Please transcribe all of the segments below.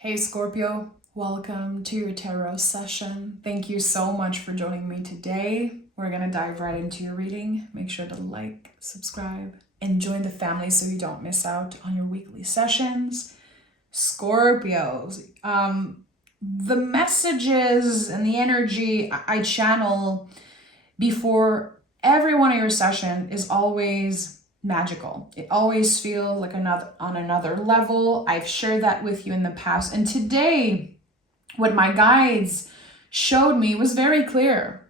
Hey Scorpio, welcome to your tarot session. Thank you so much for joining me today. We're going to dive right into your reading. Make sure to like, subscribe, and join the family so you don't miss out on your weekly sessions. Scorpios, the messages and the energy I channel before every one of your session is always magical. It always feels like on another level. I've shared that with you in the past. And today, what my guides showed me was very clear.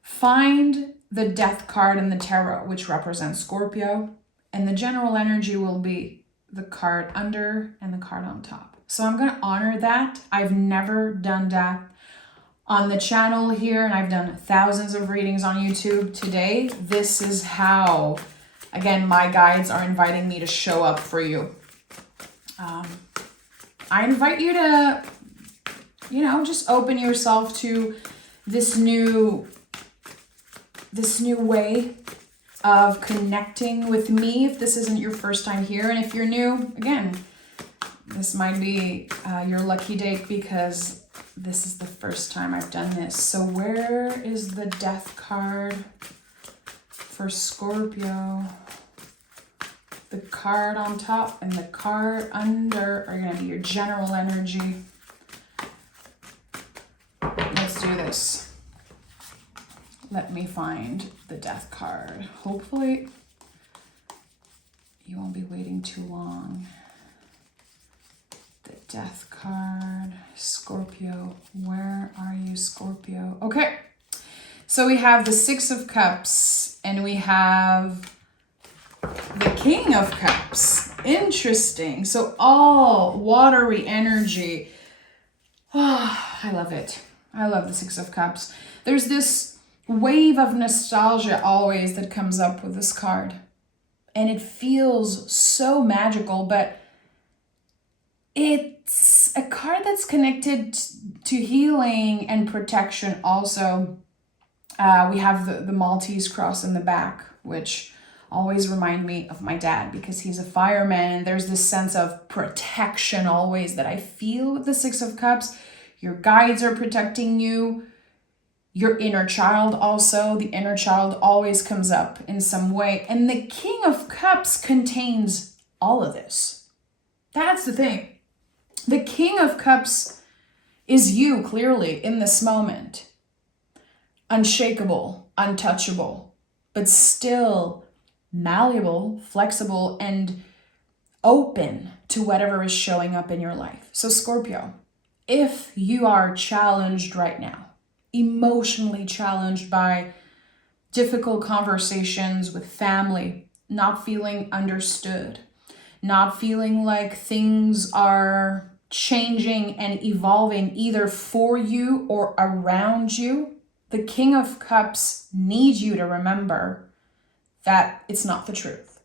Find the death card in the tarot, which represents Scorpio, and the general energy will be the card under and the card on top. So I'm going to honor that. I've never done that on the channel here, and I've done thousands of readings on YouTube. Today, this is how, again, my guides are inviting me to show up for you. I invite you to, just open yourself to this new way of connecting with me if this isn't your first time here. And if you're new, again, this might be your lucky day because this is the first time I've done this. So where is the death card for Scorpio? The card on top and the card under are going to be your general energy. Let's do this. Let me find the death card. Hopefully you won't be waiting too long. The death card, Scorpio. Where are you, Scorpio? Okay. So we have the Six of Cups and we have the King of Cups. Interesting. So all watery energy. Oh, I love it. I love the Six of Cups. There's this wave of nostalgia always that comes up with this card. And it feels so magical, but it's a card that's connected to healing and protection also. We have the Maltese cross in the back, which always remind me of my dad because he's a fireman. And there's this sense of protection always that I feel with the Six of Cups. Your guides are protecting you. Your inner child also. The inner child always comes up in some way. And the King of Cups contains all of this. That's the thing. The King of Cups is you clearly in this moment. Unshakable, untouchable, but still malleable, flexible, and open to whatever is showing up in your life. So Scorpio, if you are challenged right now, emotionally challenged by difficult conversations with family, not feeling understood, not feeling like things are changing and evolving either for you or around you, the King of Cups needs you to remember that it's not the truth.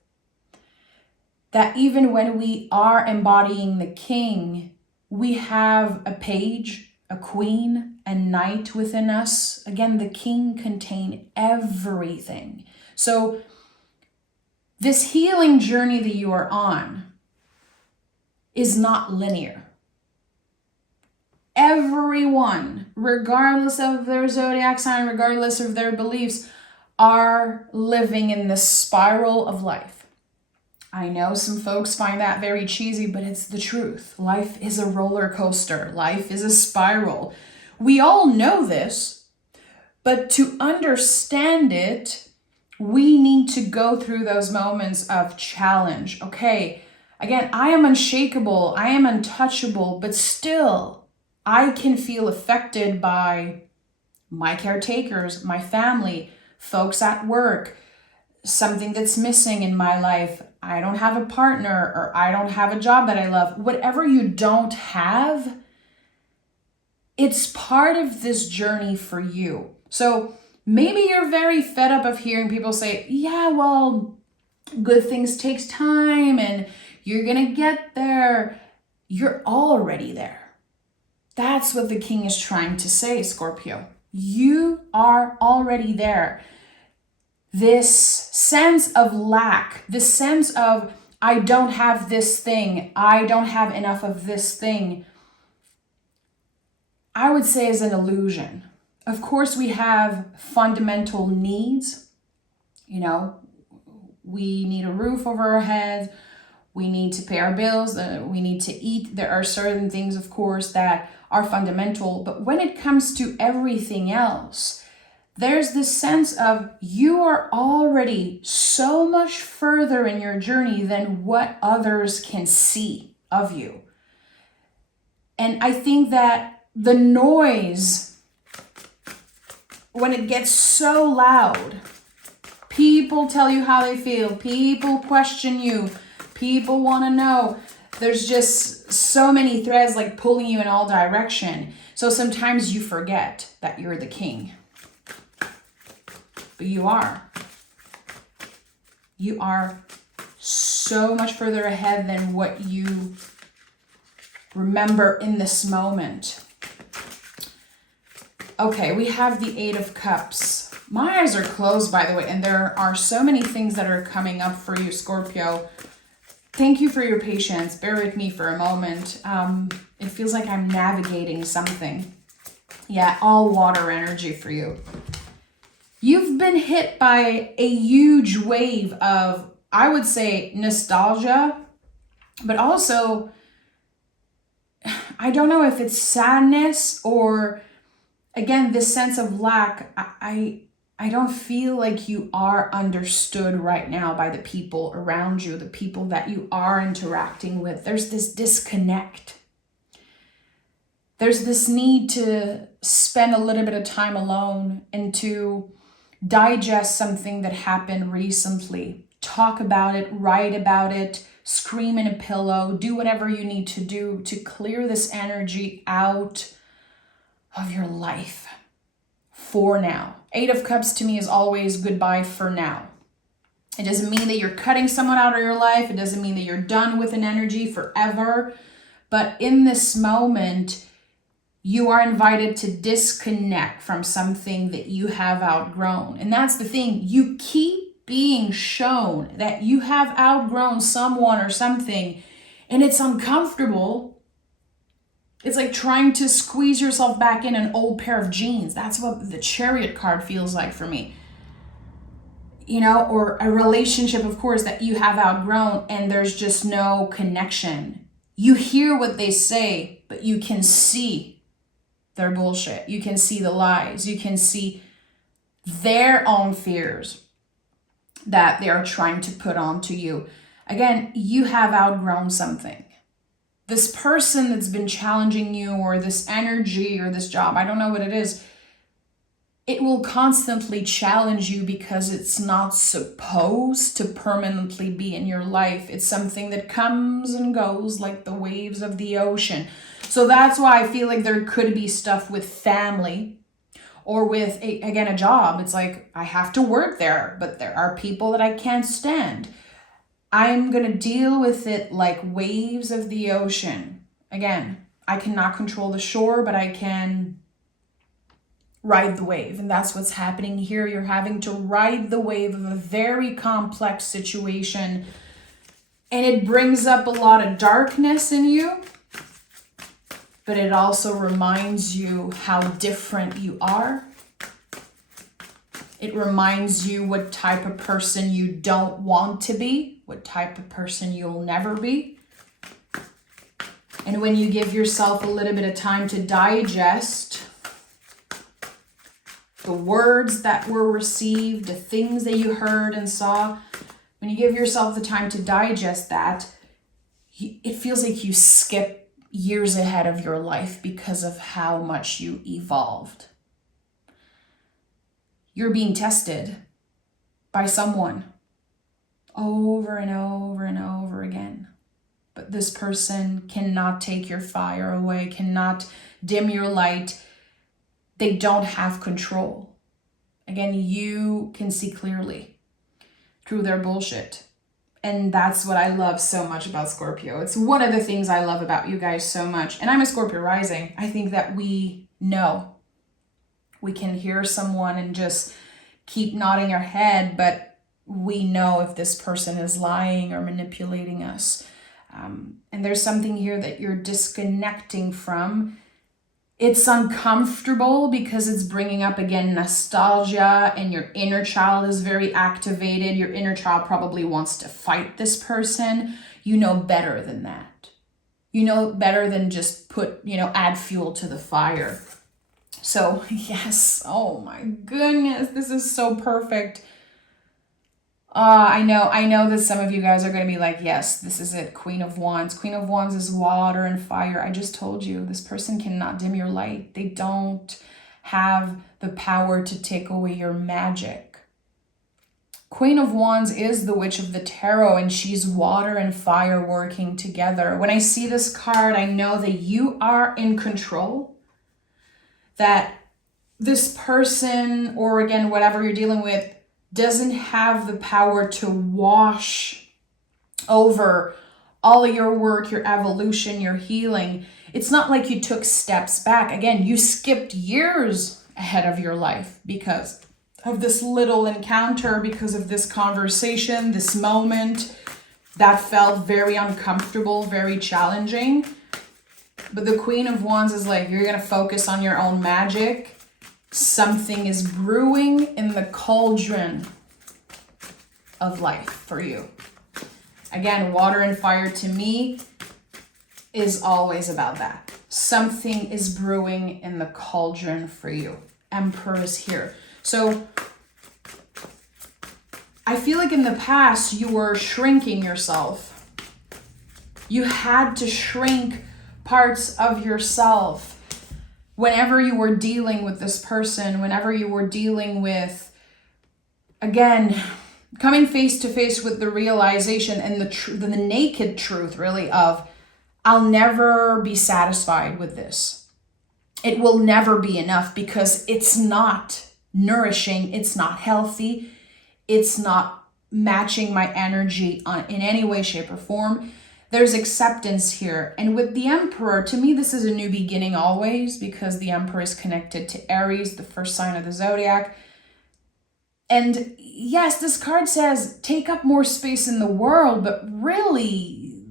That even when we are embodying the king, we have a page, a queen, a knight within us. Again, the king contains everything. So this healing journey that you are on is not linear. Everyone, regardless of their zodiac sign, regardless of their beliefs, are living in the spiral of life. I know some folks find that very cheesy, but it's the truth. Life is a roller coaster. Life is a spiral. We all know this, but to understand it, we need to go through those moments of challenge. Okay, again, I am unshakable, I am untouchable, but still, I can feel affected by my caretakers, my family, folks at work, something that's missing in my life. I don't have a partner or I don't have a job that I love. Whatever you don't have, it's part of this journey for you. So maybe you're very fed up of hearing people say, yeah, well, good things takes time and you're going to get there. You're already there. That's what the king is trying to say, Scorpio. You are already there. This sense of lack, this sense of I don't have this thing, I don't have enough of this thing, I would say is an illusion. Of course, we have fundamental needs. You know, we need a roof over our heads. We need to pay our bills. We need to eat. There are certain things, of course, that are fundamental. But when it comes to everything else, there's this sense of you are already so much further in your journey than what others can see of you. And I think that the noise, when it gets so loud, people tell you how they feel, people question you, people want to know. There's just so many threads like pulling you in all direction. So sometimes you forget that you're the king. But you are. You are so much further ahead than what you remember in this moment. Okay, we have the Eight of Cups. My eyes are closed, by the way, and there are so many things that are coming up for you, Scorpio. Thank you for your patience. Bear with me for a moment. It feels like I'm navigating something. Yeah, all water energy for you. You've been hit by a huge wave of, I would say, nostalgia, but also, I don't know if it's sadness or, again, this sense of lack. I don't feel like you are understood right now by the people around you, the people that you are interacting with. There's this disconnect. There's this need to spend a little bit of time alone and to digest something that happened recently. Talk about it, write about it, scream in a pillow, do whatever you need to do to clear this energy out of your life for now. Eight of Cups to me is always goodbye for now. It doesn't mean that you're cutting someone out of your life. It doesn't mean that you're done with an energy forever. But in this moment, you are invited to disconnect from something that you have outgrown. And that's the thing. You keep being shown that you have outgrown someone or something, and it's uncomfortable. It's like trying to squeeze yourself back in an old pair of jeans. That's what the Chariot card feels like for me. You know, or a relationship, of course, that you have outgrown and there's just no connection. You hear what they say, but you can see their bullshit. You can see the lies. You can see their own fears that they are trying to put onto you. Again, you have outgrown something. This person that's been challenging you, or this energy or this job, I don't know what it is, it will constantly challenge you because it's not supposed to permanently be in your life. It's something that comes and goes like the waves of the ocean. So that's why I feel like there could be stuff with family or with, a job. It's like, I have to work there, but there are people that I can't stand. I'm going to deal with it like waves of the ocean. Again, I cannot control the shore, but I can ride the wave. And that's what's happening here. You're having to ride the wave of a very complex situation. And it brings up a lot of darkness in you. But it also reminds you how different you are. It reminds you what type of person you don't want to be, what type of person you'll never be. And when you give yourself a little bit of time to digest the words that were received, the things that you heard and saw, when you give yourself the time to digest that, it feels like you skip years ahead of your life because of how much you evolved. You're being tested by someone over and over and over again. But this person cannot take your fire away, cannot dim your light. They don't have control. Again, you can see clearly through their bullshit. And that's what I love so much about Scorpio. It's one of the things I love about you guys so much. And I'm a Scorpio rising. I think that we know. We can hear someone and just keep nodding our head, but we know if this person is lying or manipulating us. And there's something here that you're disconnecting from It's uncomfortable because it's bringing up, again, nostalgia, and your inner child is very activated. Your inner child probably wants to fight this person. You know better than that. You know better than just add fuel to the fire. So, yes, oh my goodness, this is so perfect. I know that some of you guys are going to be like, yes, this is it, Queen of Wands. Queen of Wands is water and fire. I just told you, this person cannot dim your light. They don't have the power to take away your magic. Queen of Wands is the Witch of the Tarot, and she's water and fire working together. When I see this card, I know that you are in control, that this person, or again, whatever you're dealing with, doesn't have the power to wash over all of your work, your evolution, your healing. It's not like you took steps back. Again, you skipped years ahead of your life because of this little encounter, because of this conversation, this moment that felt very uncomfortable, very challenging. But the Queen of Wands is like, you're going to focus on your own magic. Something is brewing in the cauldron of life for you. Again, water and fire to me is always about that. Something is brewing in the cauldron for you. Emperor is here. So I feel like in the past you were shrinking yourself. You had to shrink parts of yourself whenever you were dealing with this person, whenever you were dealing with, again, coming face to face with the realization and the naked truth, really, of I'll never be satisfied with this. It will never be enough because it's not nourishing, it's not healthy, it's not matching my energy in any way, shape, or form. There's acceptance here. And with the Emperor, to me, this is a new beginning always, because the Emperor is connected to Aries, the first sign of the zodiac. And yes, this card says take up more space in the world, but really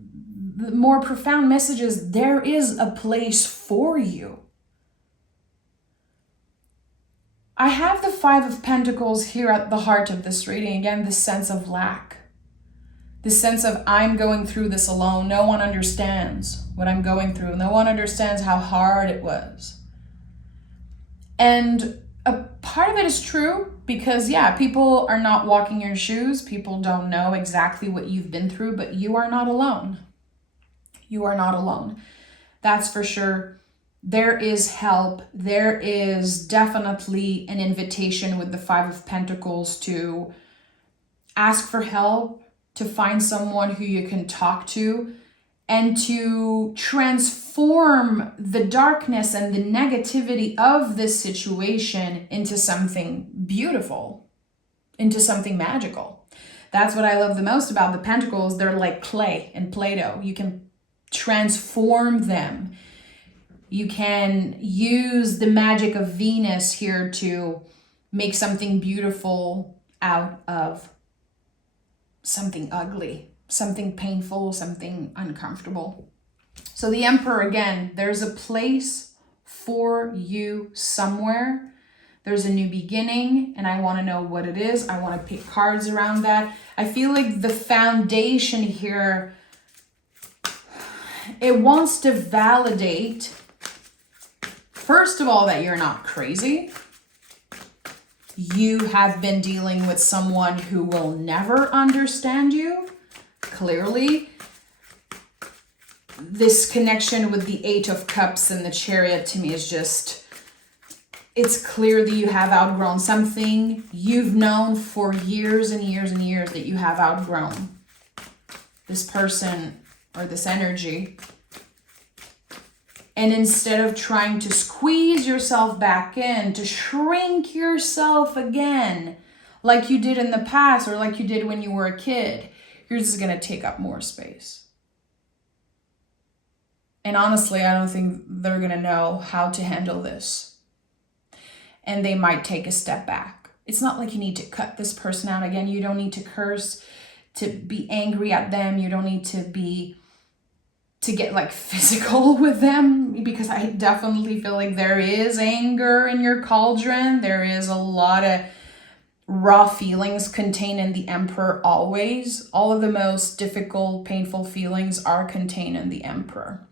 the more profound message is there is a place for you. I have the Five of Pentacles here at the heart of this reading. Again, this sense of lack. This sense of I'm going through this alone. No one understands what I'm going through. No one understands how hard it was. And a part of it is true because, yeah, people are not walking your shoes. People don't know exactly what you've been through, but you are not alone. You are not alone. That's for sure. There is help. There is definitely an invitation with the Five of Pentacles to ask for help, to find someone who you can talk to, and to transform the darkness and the negativity of this situation into something beautiful, into something magical. That's what I love the most about the Pentacles. They're like clay and Play-Doh. You can transform them. You can use the magic of Venus here to make something beautiful out of something ugly, something painful, something uncomfortable. So the Emperor, again, there's a place for you somewhere. There's a new beginning, and I want to know what it is. I want to pick cards around that. I feel like the foundation here, it wants to validate, first of all, that you're not crazy. You have been dealing with someone who will never understand you. Clearly, this connection with the Eight of Cups and the Chariot to me is just, it's clear that you have outgrown something you've known for years and years and years that you have outgrown. This person or this energy. And instead of trying to squeeze yourself back in, to shrink yourself again, like you did in the past or like you did when you were a kid, you're just going to take up more space. And honestly, I don't think they're going to know how to handle this. And they might take a step back. It's not like you need to cut this person out. Again, you don't need to curse, to be angry at them. You don't need to be to get like physical with them, because I definitely feel like there is anger in your cauldron. There is a lot of raw feelings contained in the Emperor always. All of the most difficult, painful feelings are contained in the Emperor.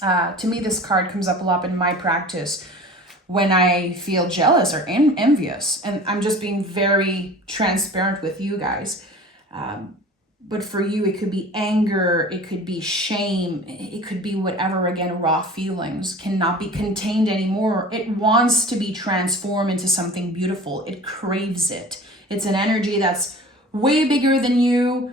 To me, this card comes up a lot in my practice when I feel jealous or envious. And I'm just being very transparent with you guys. But for you, it could be anger, it could be shame, it could be whatever, again, raw feelings cannot be contained anymore. It wants to be transformed into something beautiful. It craves it. It's an energy that's way bigger than you.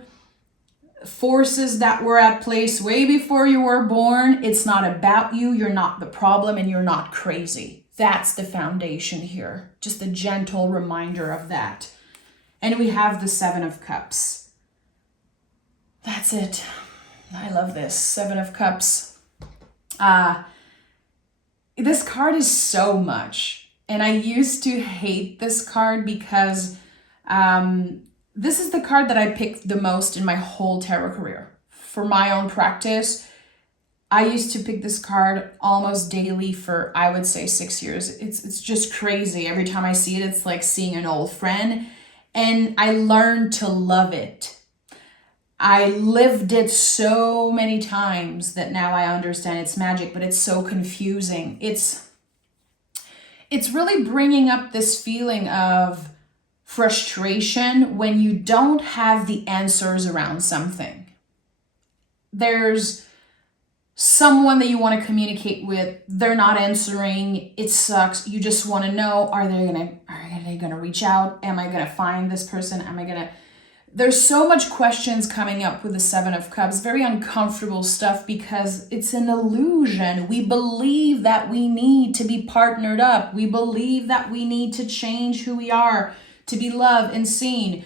Forces that were at place way before you were born. It's not about you. You're not the problem and you're not crazy. That's the foundation here. Just a gentle reminder of that. And we have the Seven of Cups. That's it. I love this. Seven of Cups. This card is so much. And I used to hate this card because this is the card that I picked the most in my whole tarot career. For my own practice, I used to pick this card almost daily for, I would say, 6 years. It's just crazy. Every time I see it, it's like seeing an old friend. And I learned to love it. I lived it so many times that now I understand its magic, but it's so confusing. It's really bringing up this feeling of frustration when you don't have the answers around something. There's someone that you want to communicate with, they're not answering, it sucks. You just want to know, are they gonna reach out? Am I gonna find this person? There's so much questions coming up with the Seven of Cups, very uncomfortable stuff because it's an illusion. We believe that we need to be partnered up. We believe that we need to change who we are to be loved and seen.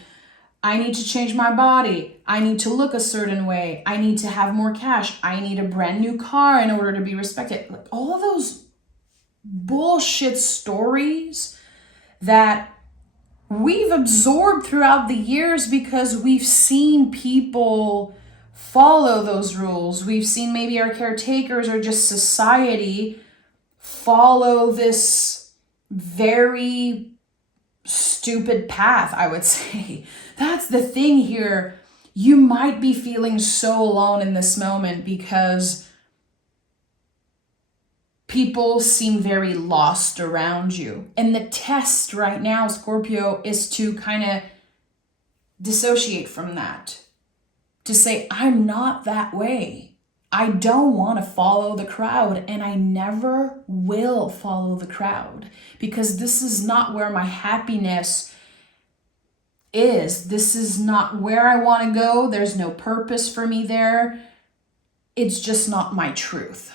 I need to change my body. I need to look a certain way. I need to have more cash. I need a brand new car in order to be respected. Like all of those bullshit stories that we've absorbed throughout the years because we've seen people follow those rules. We've seen maybe our caretakers or just society follow this very stupid path, I would say. That's the thing here. You might be feeling so alone in this moment because people seem very lost around you. And the test right now, Scorpio, is to kind of dissociate from that. To say, I'm not that way. I don't want to follow the crowd, and I never will follow the crowd because this is not where my happiness is. This is not where I want to go. There's no purpose for me there. It's just not my truth.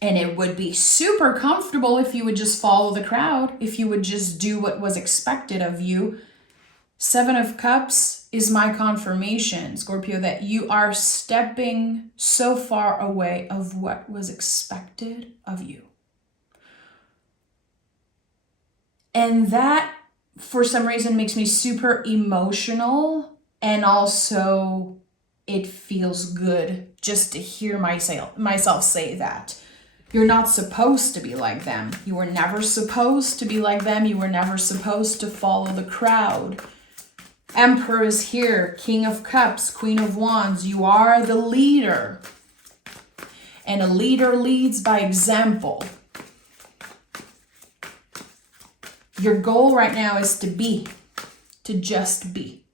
And it would be super comfortable if you would just follow the crowd, if you would just do what was expected of you. Seven of Cups is my confirmation, Scorpio, that you are stepping so far away of what was expected of you. And that, for some reason, makes me super emotional, and also it feels good just to hear myself say that. You're not supposed to be like them. You were never supposed to be like them. You were never supposed to follow the crowd. Emperor is here, King of Cups, Queen of Wands. You are the leader. And a leader leads by example. Your goal right now is to just be.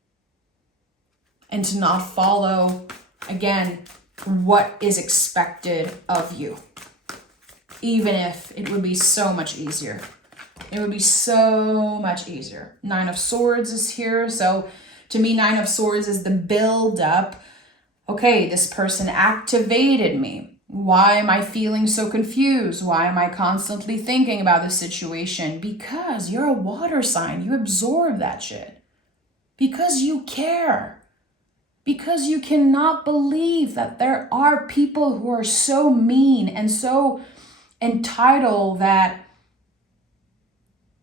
And to not follow, again, what is expected of you. Even if it would be so much easier. It would be so much easier. Nine of Swords is here. So to me, Nine of Swords is the build up. Okay, this person activated me. Why am I feeling so confused? Why am I constantly thinking about this situation? Because you're a water sign. You absorb that shit. Because you care. Because you cannot believe that there are people who are so mean and so entitled that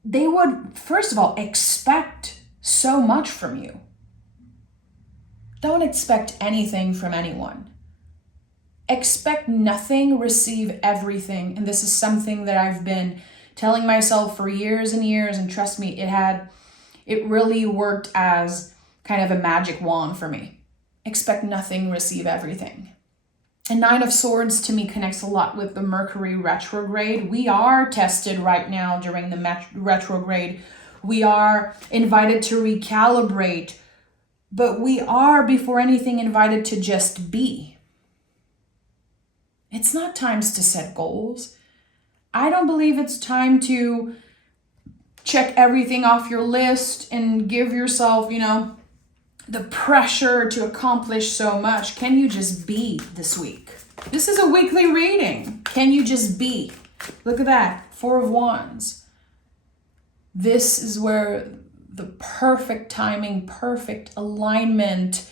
they would, first of all, expect so much from you. Don't expect anything from anyone. Expect nothing, receive everything. And this is something that I've been telling myself for years and years, and trust me, it really worked as kind of a magic wand for me. Expect nothing, receive everything. And Nine of Swords to me connects a lot with the Mercury retrograde. We are tested right now during the retrograde. We are invited to recalibrate, but we are, before anything, invited to just be. It's not times to set goals. I don't believe it's time to check everything off your list and give yourself, the pressure to accomplish so much. Can you just be this week? This is a weekly reading. Can you just be? Look at that. 4 of Wands. This is where the perfect timing, perfect alignment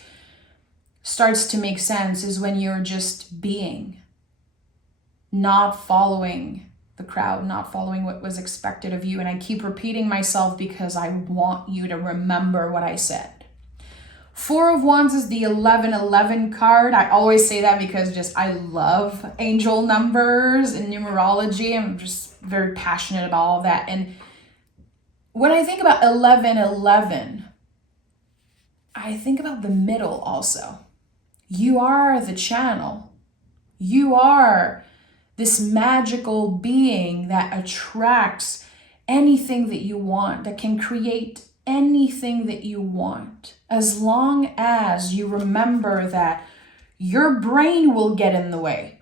starts to make sense, is when you're just being, not following the crowd, not following what was expected of you. And I keep repeating myself because I want you to remember what I said. 4 of Wands is the 1111 card. I always say that because I love angel numbers and numerology. I'm just very passionate about all of that. And when I think about 1111, I think about the middle also. You are the channel. You are this magical being that attracts anything that you want, that can create anything that you want, as long as you remember that your brain will get in the way.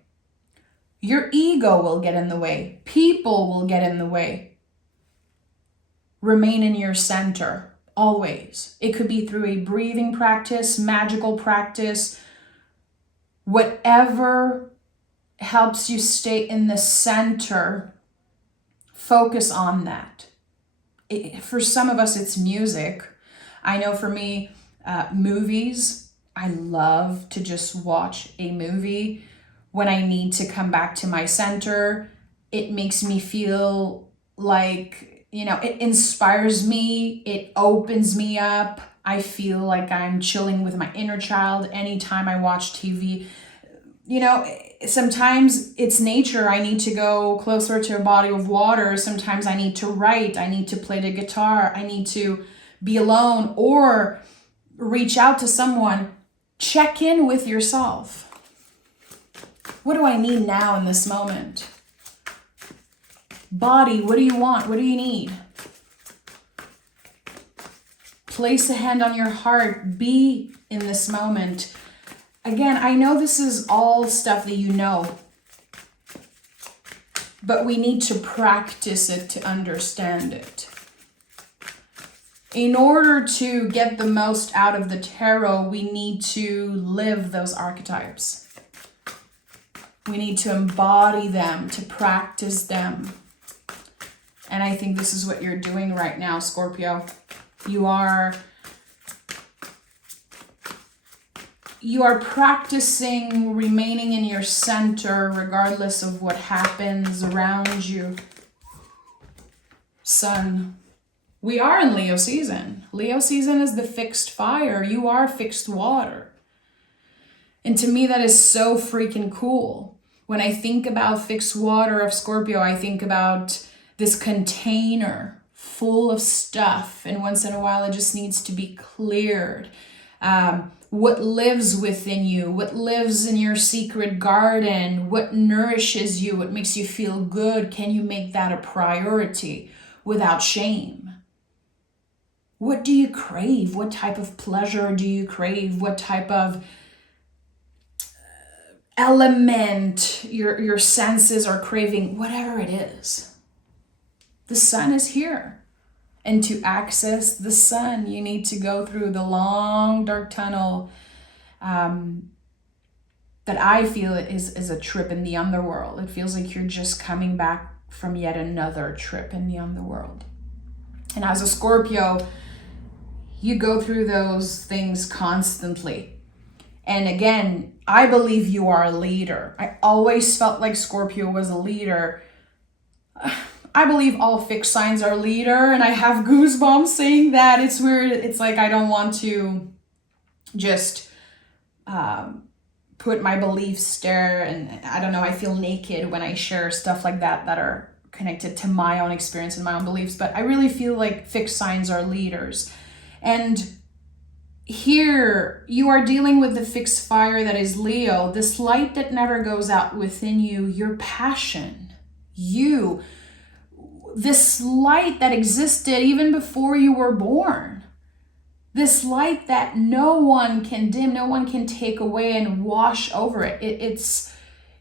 Your ego will get in the way. People will get in the way. Remain in your center, always. It could be through a breathing practice, magical practice, whatever helps you stay in the center. Focus on that. For some of us, it's music. I know for me, movies, I love to just watch a movie when I need to come back to my center. It makes me feel like, it inspires me. It opens me up. I feel like I'm chilling with my inner child anytime I watch TV. Sometimes it's nature. I need to go closer to a body of water. Sometimes I need to write. I need to play the guitar. I need to be alone or reach out to someone. Check in with yourself. What do I need now in this moment? Body, what do you want? What do you need? Place a hand on your heart. Be in this moment. Again, I know this is all stuff that you know, but we need to practice it to understand it. In order to get the most out of the tarot, we need to live those archetypes. We need to embody them, to practice them. And I think this is what you're doing right now, Scorpio. You are practicing remaining in your center regardless of what happens around you. Sun. We are in Leo season. Leo season is the fixed fire. You are fixed water. And to me, that is so freaking cool. When I think about fixed water of Scorpio, I think about this container full of stuff. And once in a while, it just needs to be cleared. What lives within you, what lives in your secret garden, what nourishes you, what makes you feel good. Can you make that a priority without shame? What do you crave? What type of pleasure do you crave? What type of element your senses are craving? Whatever it is. The sun is here. And to access the sun, you need to go through the long, dark tunnel that I feel is a trip in the underworld. It feels like you're just coming back from yet another trip in the underworld. And as a Scorpio, you go through those things constantly. And again, I believe you are a leader. I always felt like Scorpio was a leader. I believe all fixed signs are leader, and I have goosebumps saying that. It's weird. It's like I don't want to just put my beliefs there, and I don't know, I feel naked when I share stuff like that are connected to my own experience and my own beliefs. But I really feel like fixed signs are leaders. And here you are dealing with the fixed fire that is Leo, this light that never goes out within you, your passion, this light that existed even before you were born. This light that no one can dim, no one can take away and wash over it.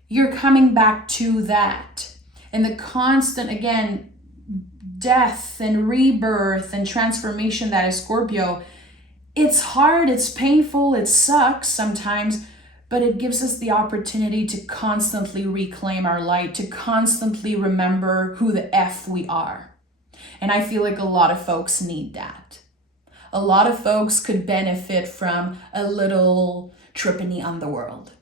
You're coming back to that. And the constant, again, death and rebirth and transformation that is Scorpio, it's hard, it's painful, it sucks sometimes, but it gives us the opportunity to constantly reclaim our light, to constantly remember who the F we are. And I feel like a lot of folks need that. A lot of folks could benefit from a little trippany on the world.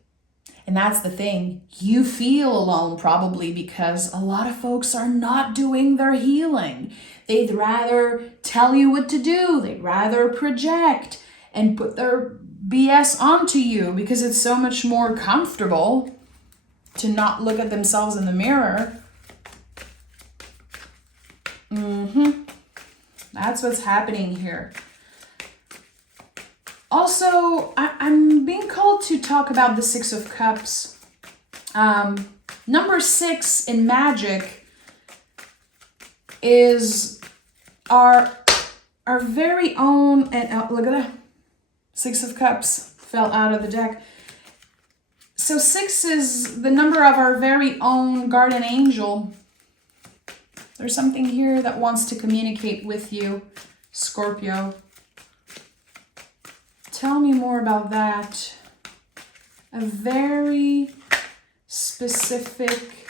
And that's the thing. You feel alone probably because a lot of folks are not doing their healing. They'd rather tell you what to do. They'd rather project and put their BS onto you because it's so much more comfortable to not look at themselves in the mirror. That's what's happening here. Also, I'm being called to talk about the Six of Cups. Number 6 in magic is our very own, and look at that, Six of Cups fell out of the deck. So 6 is the number of our very own guardian angel. There's something here that wants to communicate with you, Scorpio. Tell me more about that. A very specific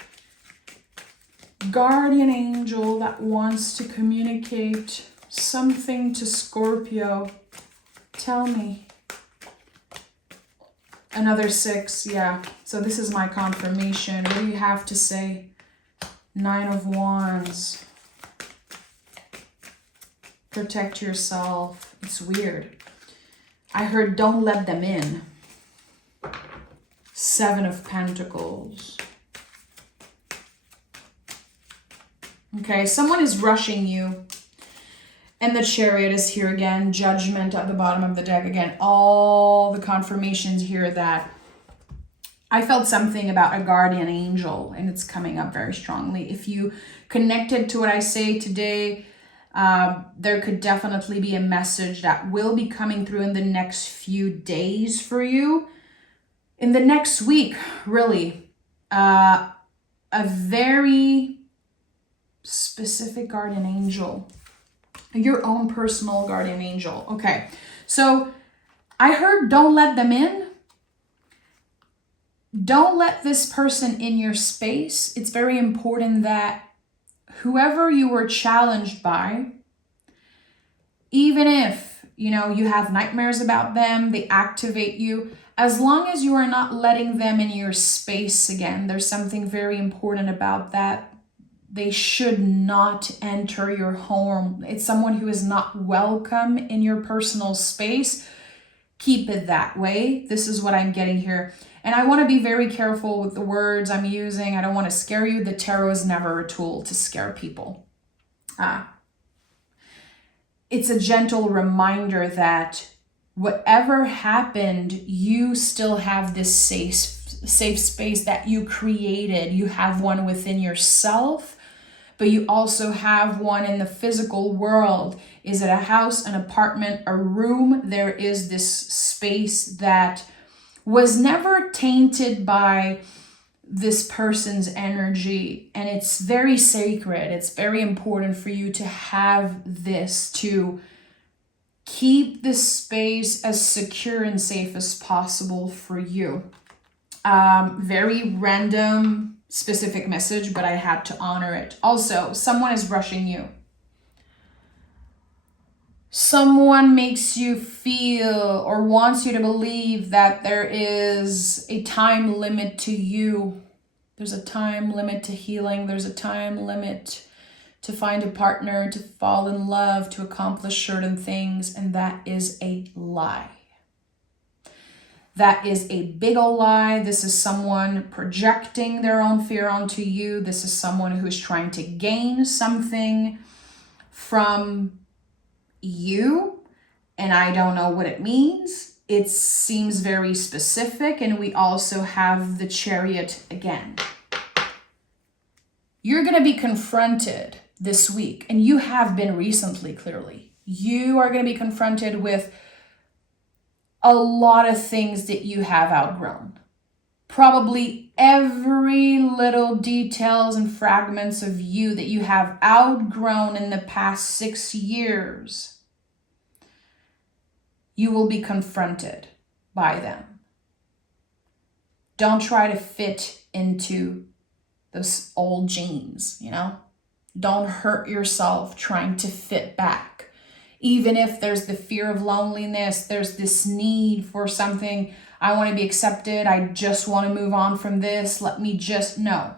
guardian angel that wants to communicate something to Scorpio. Tell me. Another 6, yeah. So this is my confirmation. What do you have to say? 9 of Wands. Protect yourself. It's weird. I heard don't let them in. 7 of Pentacles. Okay, someone is rushing you. And the Chariot is here again. Judgment at the bottom of the deck. Again, all the confirmations here that I felt something about a guardian angel, and it's coming up very strongly. If you connected to what I say today, there could definitely be a message that will be coming through in the next few days for you. In the next week, really. A very specific guardian angel. Your own personal guardian angel. Okay, so I heard don't let them in. Don't let this person in your space. It's very important that whoever you were challenged by, even if, you have nightmares about them, they activate you, as long as you are not letting them in your space again, there's something very important about that. They should not enter your home. It's someone who is not welcome in your personal space. Keep it that way. This is what I'm getting here. And I want to be very careful with the words I'm using. I don't want to scare you. The tarot is never a tool to scare people. It's a gentle reminder that whatever happened, you still have this safe space that you created. You have one within yourself, but you also have one in the physical world. Is it a house, an apartment, a room? There is this space that was never tainted by this person's energy, and it's very sacred. It's very important for you to have this, to keep this space as secure and safe as possible for you. Very random, specific message, but I had to honor it. Also, someone is rushing you. Someone makes you feel or wants you to believe that there is a time limit to you. There's a time limit to healing. There's a time limit to find a partner, to fall in love, to accomplish certain things, and that is a lie. That is a big ol' lie. This is someone projecting their own fear onto you. This is someone who's trying to gain something from you, and I don't know what it means. It seems very specific, and we also have the Chariot again. You're going to be confronted this week, and you have been recently, clearly. You are going to be confronted with a lot of things that you have outgrown. Probably every little details and fragments of you that you have outgrown in the past 6 years, you will be confronted by them. Don't try to fit into those old jeans, you know? Don't hurt yourself trying to fit back. Even if there's the fear of loneliness, there's this need for something, I want to be accepted, I just want to move on from this, no.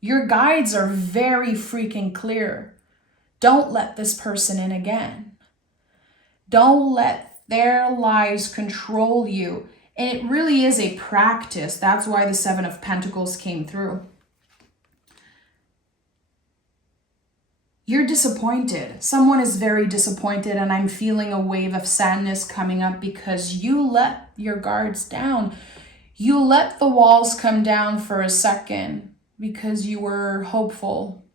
Your guides are very freaking clear. Don't let this person in again. Don't let their lies control you. And it really is a practice. That's why the 7 of Pentacles came through. You're disappointed. Someone is very disappointed, and I'm feeling a wave of sadness coming up because you let your guards down. You let the walls come down for a second because you were hopeful.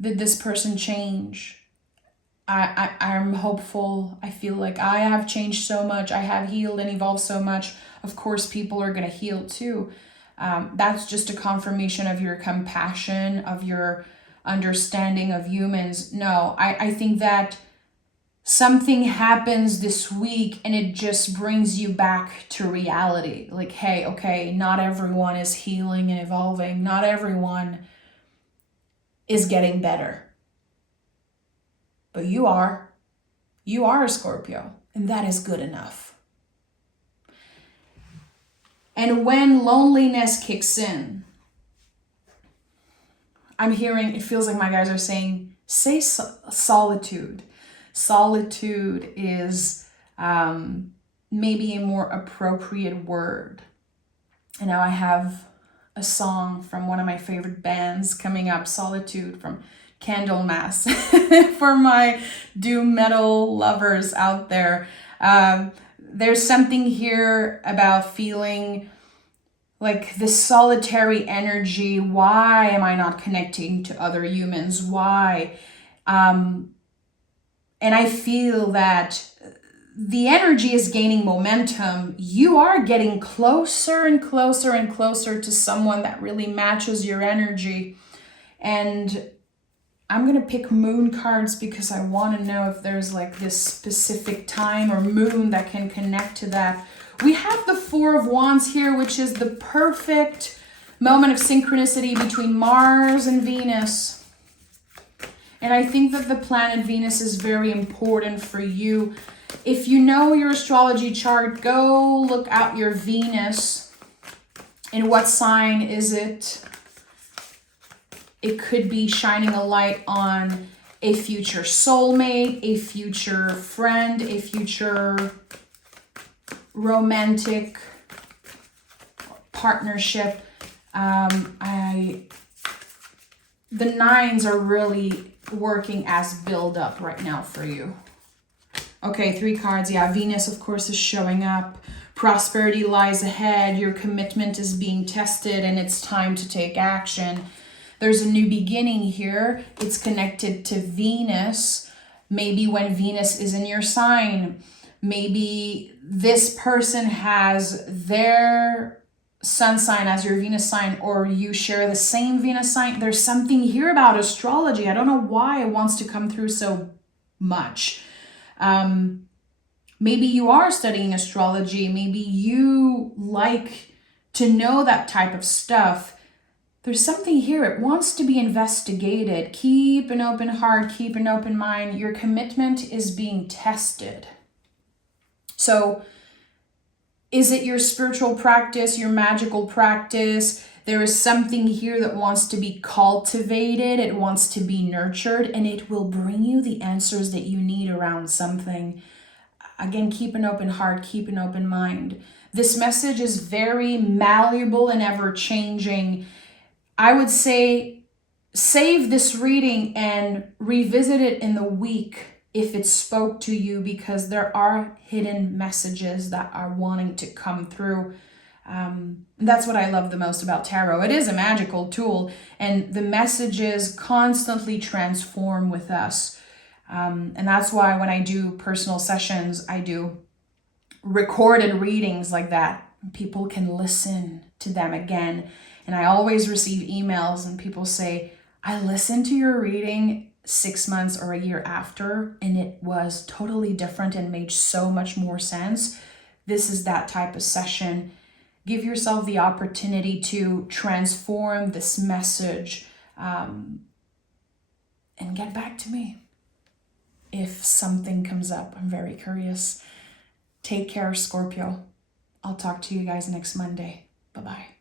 Did this person change? I'm hopeful. I feel like I have changed so much. I have healed and evolved so much. Of course, people are going to heal too. That's just a confirmation of your compassion, of your understanding of humans. No, I think that something happens this week and it just brings you back to reality. Like, hey, okay, not everyone is healing and evolving. Not everyone is getting better. But you are. You are a Scorpio, and that is good enough. And when loneliness kicks in, I'm hearing, it feels like my guys are saying, say solitude. Solitude is maybe a more appropriate word. And now I have a song from one of my favorite bands coming up, Solitude, from Candlemass, for my doom metal lovers out there. There's something here about feeling like this solitary energy. Why am I not connecting to other humans? Why? And I feel that the energy is gaining momentum. You are getting closer and closer and closer to someone that really matches your energy. And I'm going to pick moon cards because I want to know if there's like this specific time or moon that can connect to that. We have the 4 of Wands here, which is the perfect moment of synchronicity between Mars and Venus. And I think that the planet Venus is very important for you. If you know your astrology chart, go look out your Venus. In what sign is it? It could be shining a light on a future soulmate, a future friend, a future romantic partnership. The 9s are really working as build up right now for you. Okay, 3 cards. Yeah, Venus, of course, is showing up. Prosperity lies ahead. Your commitment is being tested and it's time to take action. There's a new beginning here. It's connected to Venus. Maybe when Venus is in your sign, maybe this person has their sun sign as your Venus sign, or you share the same Venus sign. There's something here about astrology. I don't know why it wants to come through so much. Maybe you are studying astrology. Maybe you like to know that type of stuff. There's something here. It wants to be investigated. Keep an open heart, keep an open mind. Your commitment is being tested. So is it your spiritual practice, your magical practice? There is something here that wants to be cultivated. It wants to be nurtured, and it will bring you the answers that you need around something. Again, keep an open heart, keep an open mind. This message is very malleable and ever-changing. I would say save this reading and revisit it in the week if it spoke to you, because there are hidden messages that are wanting to come through. That's what I love the most about tarot. It is a magical tool, and the messages constantly transform with us. And that's why when I do personal sessions, I do recorded readings like that. People can listen to them again. And I always receive emails and people say, I listened to your reading 6 months or a year after, and it was totally different and made so much more sense. This is that type of session. Give yourself the opportunity to transform this message, and get back to me if something comes up. I'm very curious. Take care, Scorpio. I'll talk to you guys next Monday. Bye-bye.